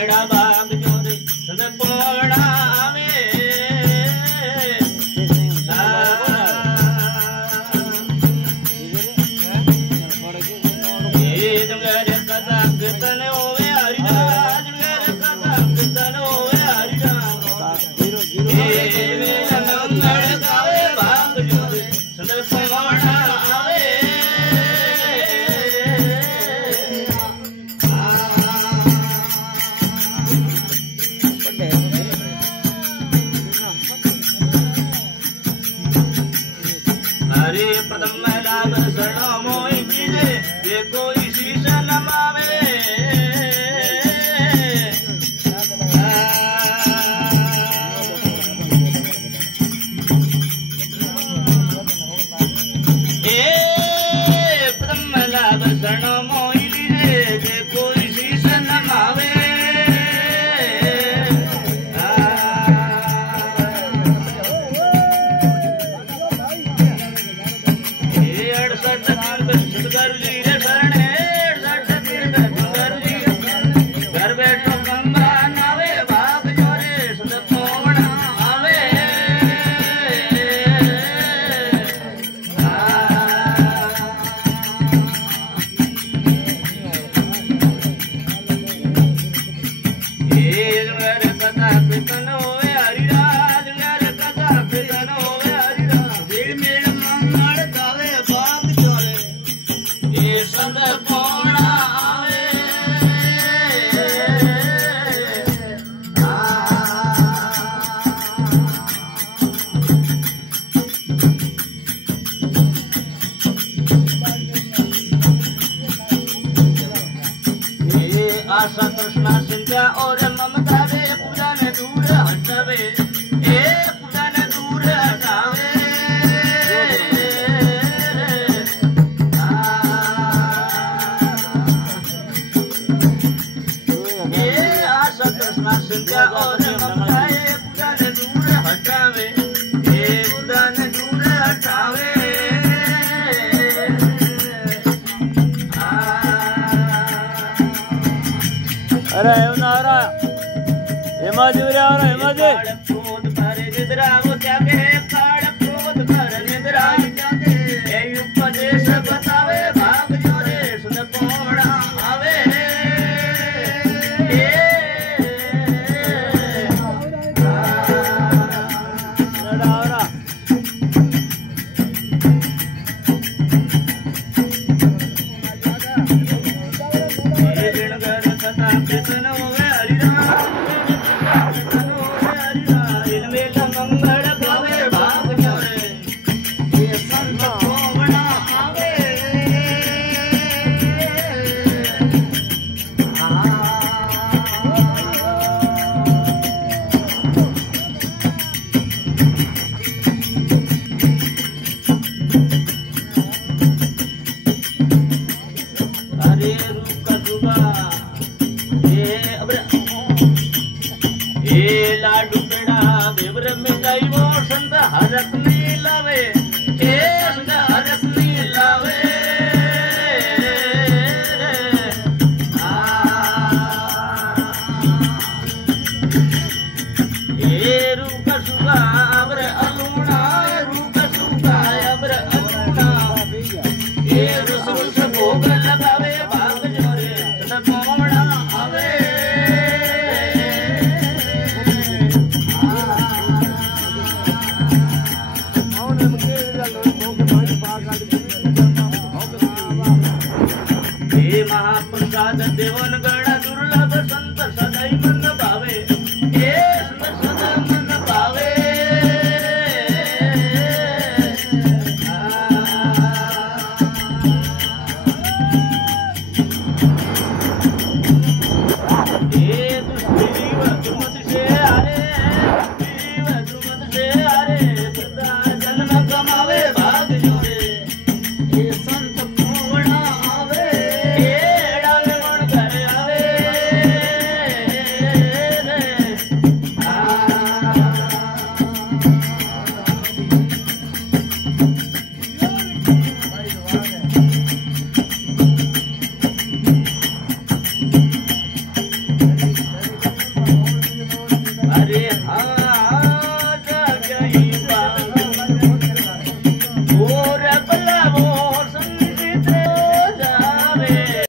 एड़ा बाग जोरे सद पोड़ा आवे ये जुगर कथा कीर्तन होवे हरि राम जुगर कथा कीर्तन होवे हरि राम ये मेरा मंगल गावे बाग जोरे सद पोड़ा आवे हरे प्रथम लाभ शरणो मोहि कीजे ये कोई शीश नमावे प्रथम लाभ शरणो मोहि कीजे ये कोई शीश नमावे घर बैठो गंगा नावे भाग जोरे सद पोड़ा आवे जुगर कथा कीर्तन होवे हरि राम जुगर कथा कीर्तन होवे हरि राम मेरा मंगल गावे भाग जोरे ये सद पोड़ा आवे आशा कृष्णा सिंध्या और ममता वे पूजा ने दूर हटावे पूजा ने दूर हटावे आशा कृष्णा सिंध्या और ममता वे पूजा ने दूर हटावे पूजा ने दूर हटावे अरे हेमाजी क्रोध भरे निद्रा वो त्यागे काल क्रोध भरे निद्रा त्यागे ये उपदेश बतावे भाग जोरे सुन पोड़ा आवे कीर्तन होवे हरि राम मेरा मंगल गावे भाग जोरे ये संत पोड़ा आवे अरे रुका दुगा लाडू पेड़ा बेवर में गई वो संत हरक नहीं लावे संत हरक नहीं लावे रूप सुगा अबर अलूणा रूप सुगा अबर अलूणा रुस रुस भोग लगावे भाग जोरे सद पोड़ा आवे महाप्रसाद देवन गण